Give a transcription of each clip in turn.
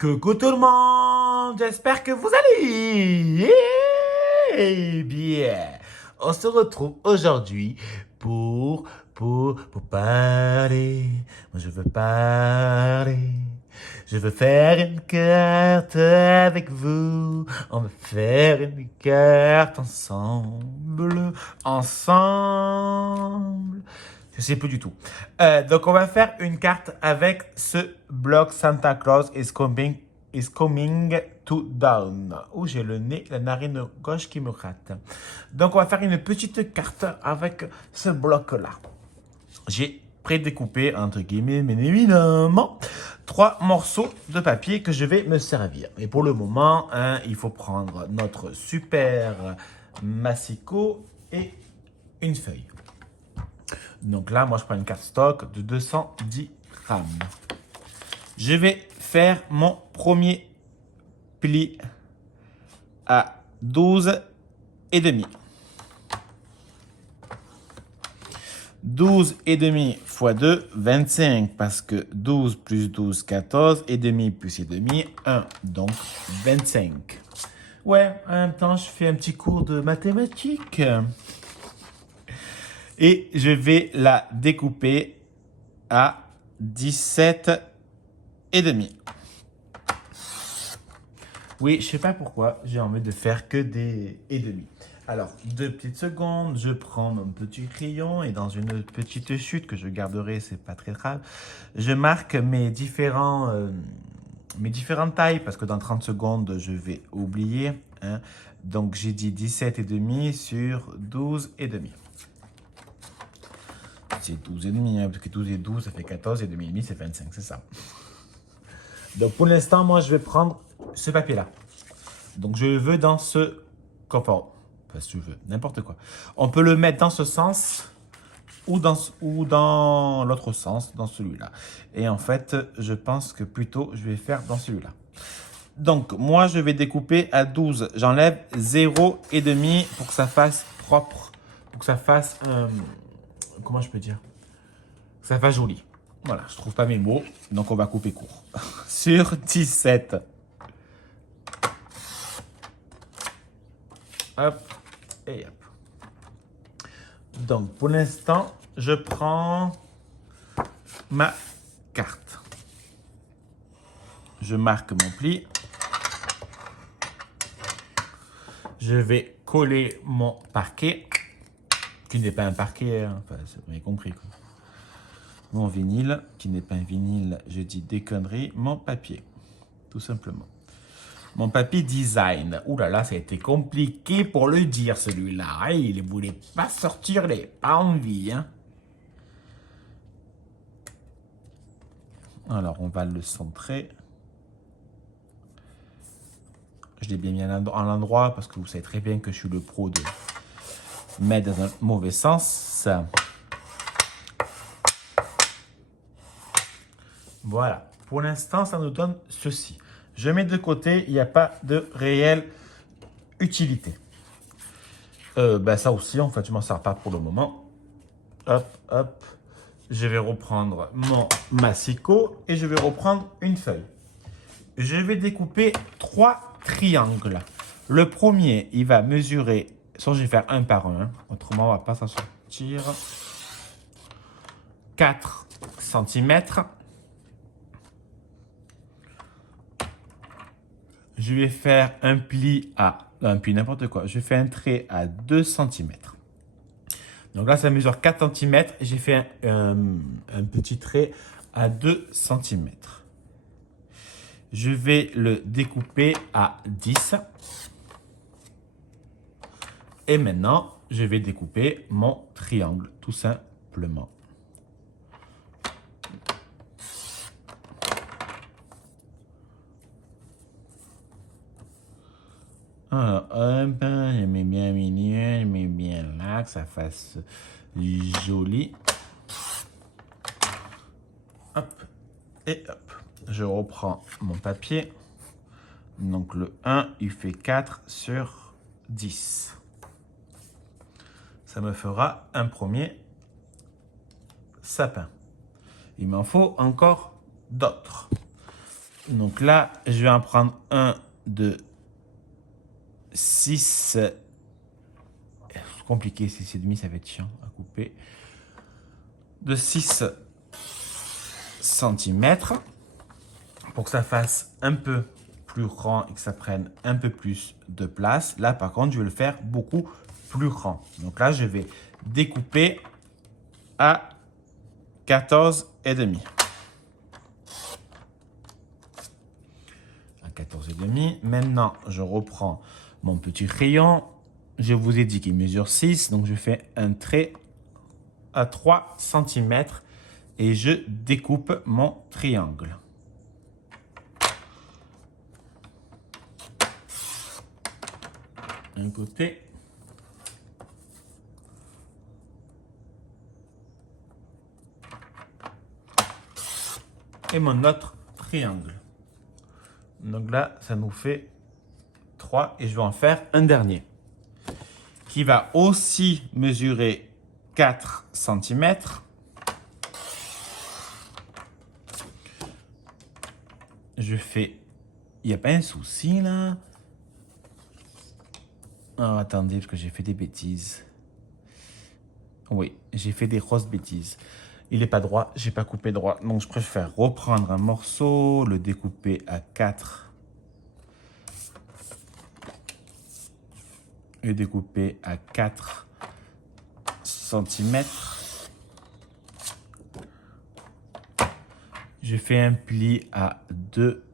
Coucou tout le monde, j'espère que vous allez bien. On se retrouve aujourd'hui pour parler. Moi je veux parler. Je veux faire une carte avec vous. On va faire une carte ensemble. Ensemble. Je sais plus du tout. Donc, on va faire une carte avec ce bloc Santa Claus is coming to down. Où j'ai le nez, la narine gauche qui me rate. Donc, on va faire une petite carte avec ce bloc-là. J'ai prédécoupé, entre guillemets, mais évidemment, 3 morceaux de papier que je vais me servir. Et pour le moment, il faut prendre notre super massicot et une feuille. Donc là, moi, je prends une carte stock de 210 grammes. Je vais faire mon premier pli à 12 et demi. 12 et demi fois 2, 25, parce que 12 plus 12, 14, et demi plus et demi, 1, donc 25. Ouais, en même temps, je fais un petit cours de mathématiques. Et je vais la découper à 17 et demi. Oui, je sais pas pourquoi, j'ai envie de faire que des et demi. Alors, 2 petites secondes, je prends mon petit crayon et dans une petite chute que je garderai, c'est pas très grave, je marque mes différentes tailles parce que dans 30 secondes, je vais oublier. Donc, j'ai dit 17 et demi sur 12 et demi. C'est 12 et demi, parce que 12 et 12, ça fait 14 et demi, c'est 25, c'est ça. Donc, pour l'instant, moi, je vais prendre ce papier-là. Donc, je le veux dans ce coffre. Enfin, si tu veux, n'importe quoi. On peut le mettre dans ce sens ou dans l'autre sens, dans celui-là. Et en fait, je pense que plutôt, je vais faire dans celui-là. Donc, moi, je vais découper à 12. J'enlève 0 et demi pour que ça fasse propre. Pour que ça fasse... comment je peux dire? Que ça fasse joli. Voilà, je trouve pas mes mots, donc on va couper court. Sur 17. Hop, et hop. Donc, pour l'instant, je prends ma carte. Je marque mon pli. Je vais coller mon parquet, qui n'est pas un parquet, hein. Enfin, vous avez compris, quoi. Mon vinyle, qui n'est pas un vinyle, je dis des conneries, mon papier, tout simplement. Mon papier design. Ouh là là, ça a été compliqué pour le dire, celui-là. Il ne voulait pas sortir, il n'avait pas envie. Hein. Alors, on va le centrer. Je l'ai bien mis à l'endroit parce que vous savez très bien que je suis le pro de mettre dans un mauvais sens. Voilà. Pour l'instant, ça nous donne ceci. Je mets de côté, il n'y a pas de réelle utilité. Ça aussi, en fait, je ne m'en sers pas pour le moment. Hop, hop. Je vais reprendre mon massicot et je vais reprendre une feuille. Je vais découper 3 triangles. Le premier, il va mesurer, soit je vais faire un par un, autrement on ne va pas s'en sortir, 4 cm. Je vais faire un pli n'importe quoi. Je fais un trait à 2 cm. Donc là, ça mesure 4 cm. J'ai fait un petit trait à 2 cm. Je vais le découper à 10. Et maintenant, je vais découper mon triangle, tout simplement. Alors, hop, je mets bien milieu, je mets bien là, que ça fasse joli. Hop, et hop. Je reprends mon papier. Donc, le 1, il fait 4 sur 10. Ça me fera un premier sapin. Il m'en faut encore d'autres. Donc là, je vais en prendre un de 6. C'est compliqué, 6,5, ça va être chiant à couper. De 6 centimètres pour que ça fasse un peu plus rond et que ça prenne un peu plus de place. Là, par contre, je vais le faire beaucoup plus rond. Donc là, je vais découper à 14,5. À 14,5. Maintenant, je reprends mon petit crayon. Je vous ai dit qu'il mesure 6, donc je fais un trait à 3 cm et je découpe mon triangle. Un côté. Et mon autre triangle. Donc là, ça nous fait 3 et je vais en faire un dernier qui va aussi mesurer 4 cm. Je fais... Il n'y a pas un souci là? Oh, attendez, parce que j'ai fait des bêtises. Oui, j'ai fait des grosses bêtises. Il n'est pas droit, j'ai pas coupé droit. Donc je préfère reprendre un morceau, le découper à 4 et découper à 4 cm. Je fais un pli à 2.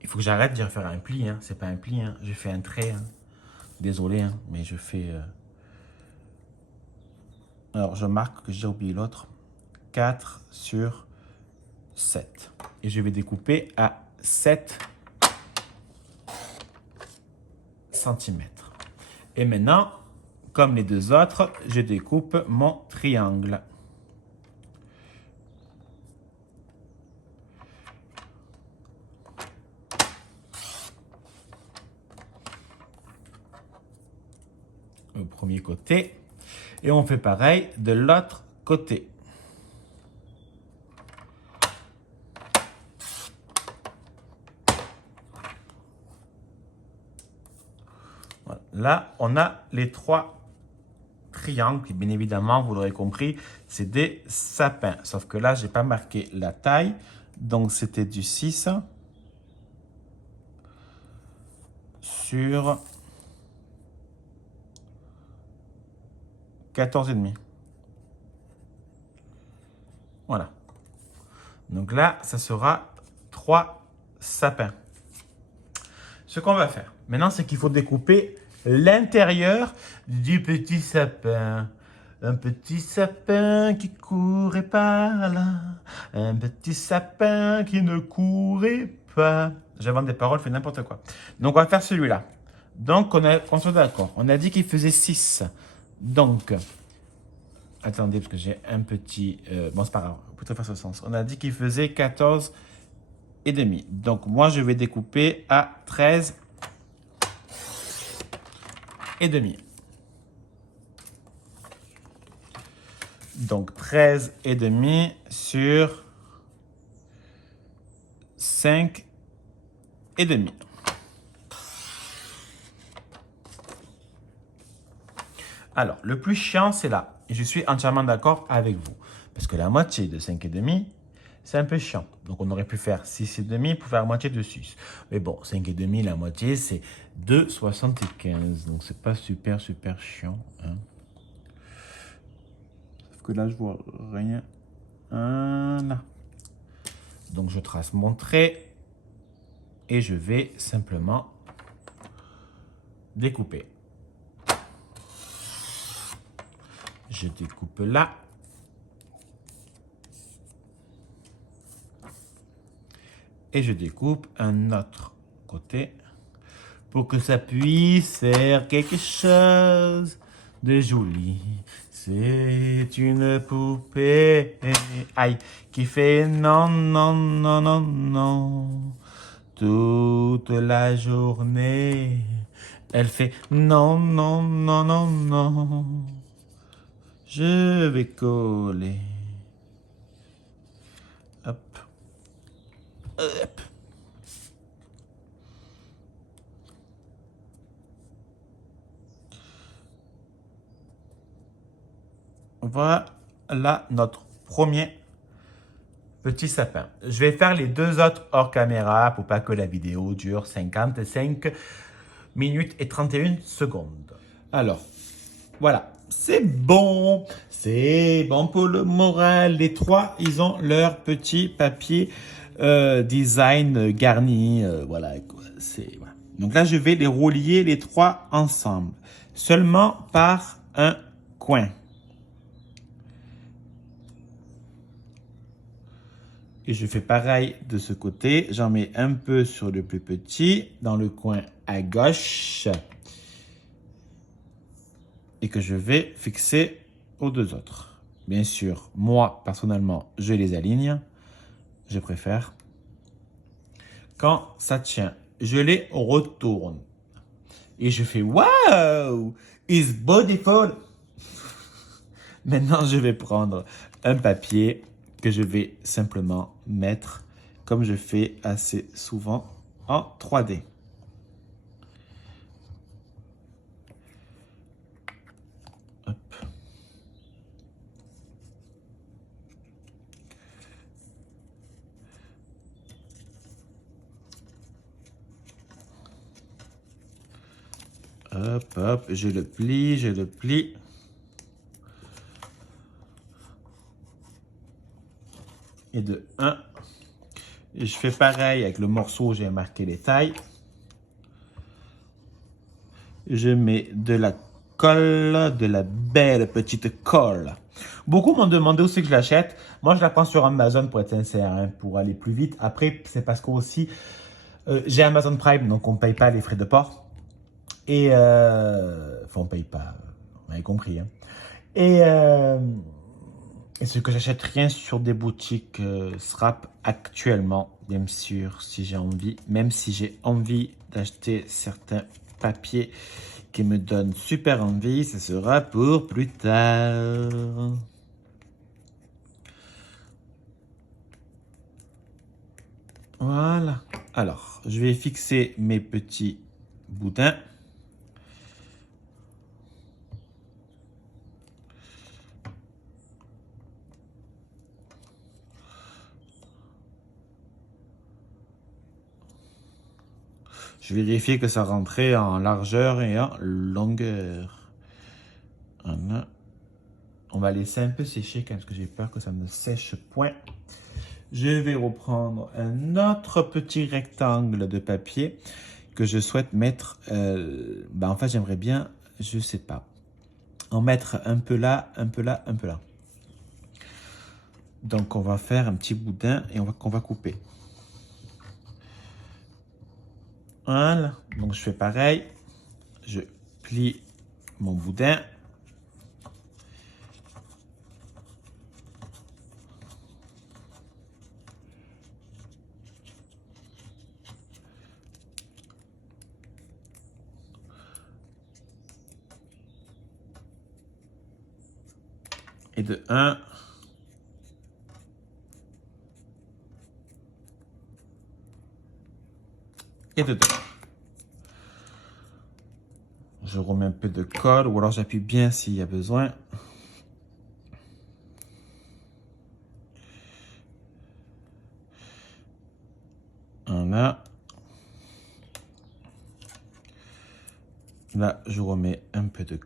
Il faut que j'arrête de faire un pli, hein. C'est pas un pli, hein. Je fais un trait. Hein. Désolé, hein, mais je fais... Alors, je marque que j'ai oublié l'autre. 4 sur 7. Et je vais découper à 7 cm. Et maintenant, comme les deux autres, je découpe mon triangle. Le premier côté. Et on fait pareil de l'autre côté. Voilà. Là, on a les 3 triangles. Bien évidemment, vous l'aurez compris, c'est des sapins. Sauf que là, je n'ai pas marqué la taille. Donc, c'était du 6 sur 14,5. Voilà. Donc là, ça sera 3 sapins. Ce qu'on va faire maintenant, c'est qu'il faut découper l'intérieur du petit sapin. Un petit sapin qui courait par là. Un petit sapin qui ne courait pas. J'invente des paroles, fais n'importe quoi. Donc, on va faire celui-là. Donc, on soit d'accord. On a dit qu'il faisait 6. Donc, attendez, parce que j'ai un petit... bon, c'est pas grave. On peut faire ce sens. On a dit qu'il faisait 14 et demi. Donc, moi, je vais découper à 13 et demi. Donc, 13 et demi sur 5 et demi. Alors, le plus chiant, c'est là. Et je suis entièrement d'accord avec vous. Parce que la moitié de 5 et demi, c'est un peu chiant. Donc, on aurait pu faire 6 et demi pour faire la moitié de 6. Mais bon, 5 et demi, la moitié, c'est 2,75. Donc, c'est pas super chiant. Hein. Sauf que là, je vois rien. Là. Donc, je trace mon trait. Et je vais simplement découper. Je découpe là. Et je découpe un autre côté pour que ça puisse faire quelque chose de joli. C'est une poupée, aïe, qui fait non, non, non, non, non. Toute la journée, elle fait non, non, non, non, non. Je vais coller. Hop. Hop. voilà notre premier petit sapin. Je vais faire les deux autres hors caméra pour pas que la vidéo dure 55 minutes et 31 secondes. Alors, voilà. C'est bon pour le moral. Les trois, ils ont leur petit papier design garni. Voilà. Voilà. Donc là, je vais les relier les trois ensemble. Seulement par un coin. Et je fais pareil de ce côté. J'en mets un peu sur le plus petit, dans le coin à gauche. Et que je vais fixer aux deux autres. Bien sûr, moi, personnellement, je les aligne. Je préfère. Quand ça tient, je les retourne. Et je fais « Wow! It's beautiful! » Maintenant, je vais prendre un papier que je vais simplement mettre, comme je fais assez souvent, en 3D. Hop. Hop, hop, je le plie, je le plie. Et de 1. Et je fais pareil avec le morceau où j'ai marqué les tailles. Je mets de la colle, de la belle petite colle. Beaucoup m'ont demandé aussi que je l'achète. Moi, je la prends sur Amazon pour être sincère, hein, pour aller plus vite. Après, c'est parce que aussi, j'ai Amazon Prime, donc on ne paye pas les frais de port. Et, enfin, on ne paye pas, vous avez compris. Hein. Et ce que j'achète rien sur des boutiques Srap actuellement, bien sûr, si j'ai envie, même si j'ai envie d'acheter certains papiers qui me donnent super envie, ce sera pour plus tard. Voilà. Alors, je vais fixer mes petits boudins. Je vais vérifier que ça rentrait en largeur et en longueur. Voilà. On va laisser un peu sécher parce que j'ai peur que ça ne sèche point. Je vais reprendre un autre petit rectangle de papier que je souhaite mettre. En fait, j'aimerais bien, je sais pas, en mettre un peu là, un peu là, un peu là. Donc, on va faire un petit boudin et qu'on va couper. Voilà. Donc, je fais pareil. Je plie mon boudin. Et de 1. Et de 2. Je remets un peu de colle ou alors j'appuie bien s'il y a besoin. Voilà. Là, je remets un peu de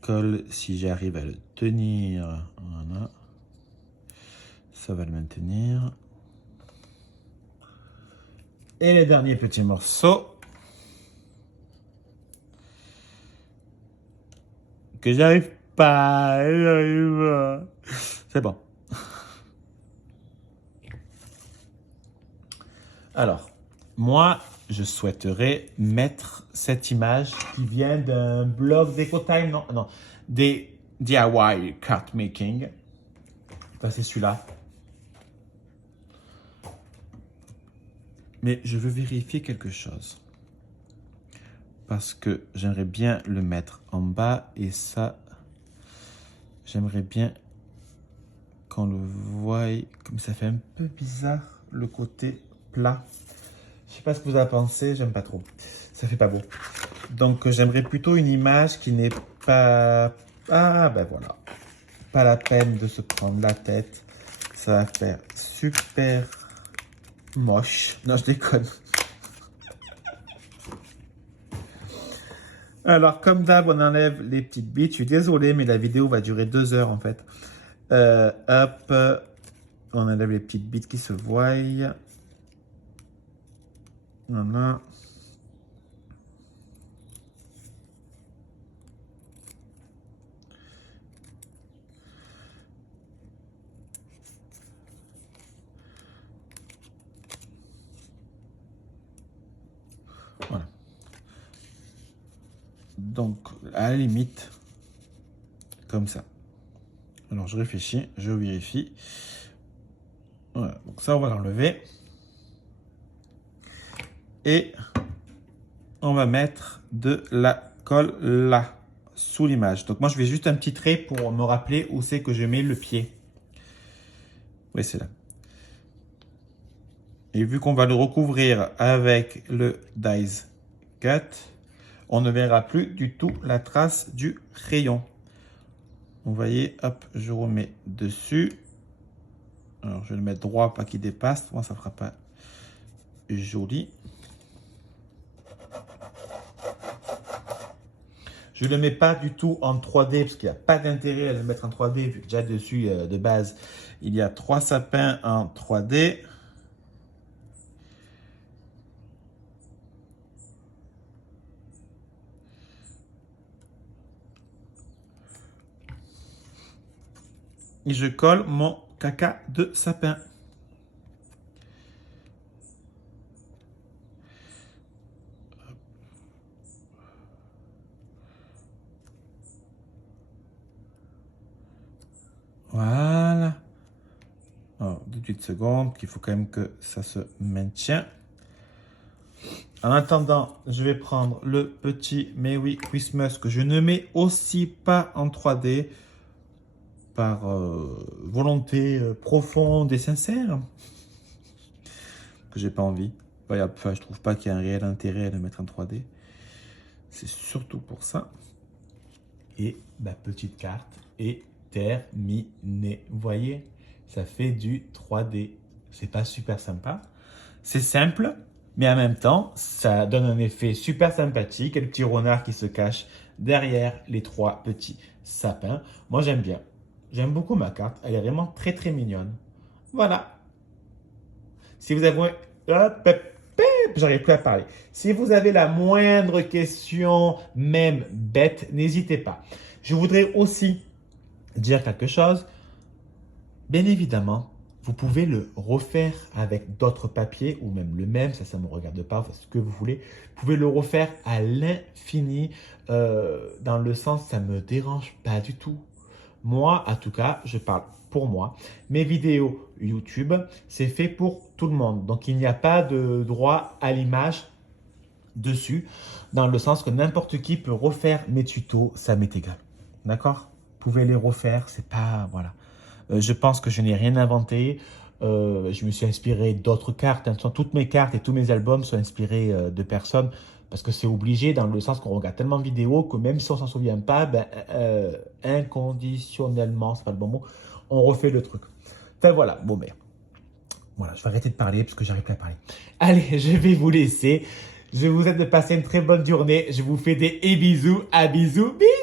colle si j'arrive à le tenir. Voilà. Ça va le maintenir. Et le dernier petit morceau. Que j'arrive pas. C'est bon. Alors, moi, je souhaiterais mettre cette image qui vient d'un blog DecoTime, non, des DIY card making. Enfin, c'est celui-là. Mais je veux vérifier quelque chose. Parce que j'aimerais bien le mettre en bas et ça, j'aimerais bien qu'on le voie. Comme ça fait un peu bizarre le côté plat. Je sais pas ce que vous en pensez, j'aime pas trop. Ça fait pas beau. Donc j'aimerais plutôt une image qui n'est pas... Ah ben voilà. pas la peine de se prendre la tête. Ça va faire super moche. Non, je déconne. Alors, comme d'hab, on enlève les petites bites. Je suis désolé, mais la vidéo va durer 2 heures en fait. Hop, on enlève les petites bites qui se voient. Voilà. Voilà. Donc, à la limite, comme ça. Alors, je réfléchis, je vérifie. Voilà, donc ça, on va l'enlever. Et on va mettre de la colle là, sous l'image. Donc, moi, je fais juste un petit trait pour me rappeler où c'est que je mets le pied. Oui, c'est là. Et vu qu'on va le recouvrir avec le Dies Cut, on ne verra plus du tout la trace du crayon. Vous voyez, hop, je remets dessus. Alors, je vais le mettre droit, pas qu'il dépasse. Moi, ça ne fera pas joli. Je ne le mets pas du tout en 3D parce qu'il n'y a pas d'intérêt à le mettre en 3D vu que déjà dessus, de base, il y a 3 sapins en 3D. Et je colle mon caca de sapin. Voilà. Alors, 18 secondes, qu'il faut quand même que ça se maintienne. En attendant, je vais prendre le petit Merry Christmas que je ne mets aussi pas en 3D par volonté profonde et sincère que j'ai pas envie. Enfin, je trouve pas qu'il y a un réel intérêt à le mettre en 3D. C'est surtout pour ça. Et la petite carte est terminée. Vous voyez, ça fait du 3D. C'est pas super sympa. C'est simple, mais en même temps, ça donne un effet super sympathique. Et le petit renard qui se cache derrière les 3 petits sapins. Moi, j'aime bien. J'aime beaucoup ma carte. Elle est vraiment très, très mignonne. Voilà. Si vous avez... J'arrive plus à parler. Si vous avez la moindre question, même bête, n'hésitez pas. Je voudrais aussi dire quelque chose. Bien évidemment, vous pouvez le refaire avec d'autres papiers ou même le même, ça ne me regarde pas, enfin, ce que vous voulez. Vous pouvez le refaire à l'infini, dans le sens, ça ne me dérange pas du tout. Moi, en tout cas, je parle pour moi. Mes vidéos YouTube, c'est fait pour tout le monde. Donc, il n'y a pas de droit à l'image dessus, dans le sens que n'importe qui peut refaire mes tutos, ça m'est égal. D'accord? Vous pouvez les refaire, c'est pas... Voilà. Je pense que je n'ai rien inventé. Je me suis inspiré d'autres cartes. Toutes mes cartes et tous mes albums sont inspirés de personnes parce que c'est obligé dans le sens qu'on regarde tellement de vidéos que même si on ne s'en souvient pas, ben, inconditionnellement, c'est pas le bon mot, on refait le truc. Enfin voilà, bon ben, voilà, je vais arrêter de parler parce que j'arrive plus à parler. Allez, je vais vous laisser. Je vous souhaite de passer une très bonne journée. Je vous fais des bisous, à bisous, bisous.